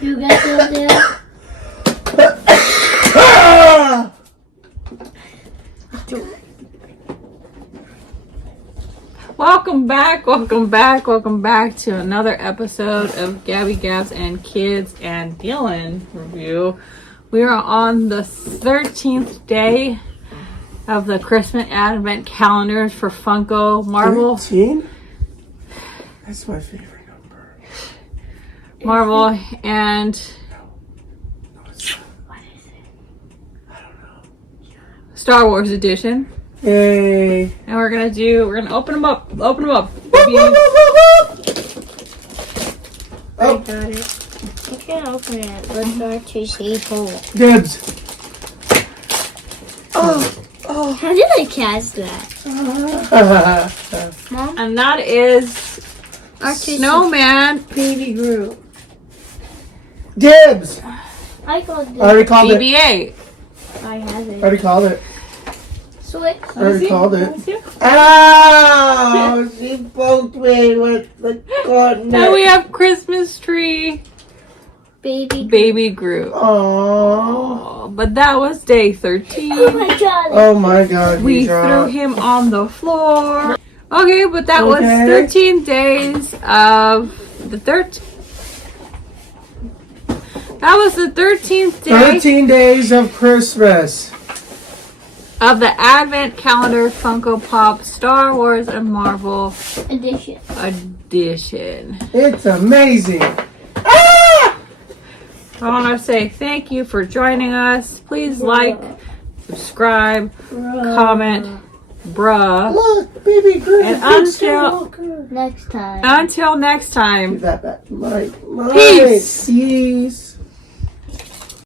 You got those there? Welcome back to another episode of Gabby Gabs and Kids and Dylan review. We are on the 13th day of the Christmas Advent calendars for Funko Marvel. 13? That's my favorite number. Marvel and No, it's not. What is it? I don't know. Star Wars edition. Yay. And we're gonna open them up. Open them up. I got it. I can't open it. Let's start to see hole. Dibs. Oh. How did I catch that? Mom? And that is R2C2 Snowman Baby Groot. Dibs. I got I this. already called it. BB-8. I have I it. already called it. Switch. I already called it. Let's see. Ow! She poked me with the cotton. Now we have Christmas tree Baby. baby Groot. Oh. Oh, but that was day 13. Oh my god. Oh my god. We he threw dropped. him on the floor. Okay, but that was Okay. 13 days of the 13th. That was the 13th day 13 days of Christmas. of the Advent calendar Funko Pop Star Wars and Marvel Edition. edition. It's amazing. I want to say thank you for joining us. Please like, subscribe, comment, bruh. Look, baby Groot. And Next time. Until next Give time, that back. Mike. Peace. Peace.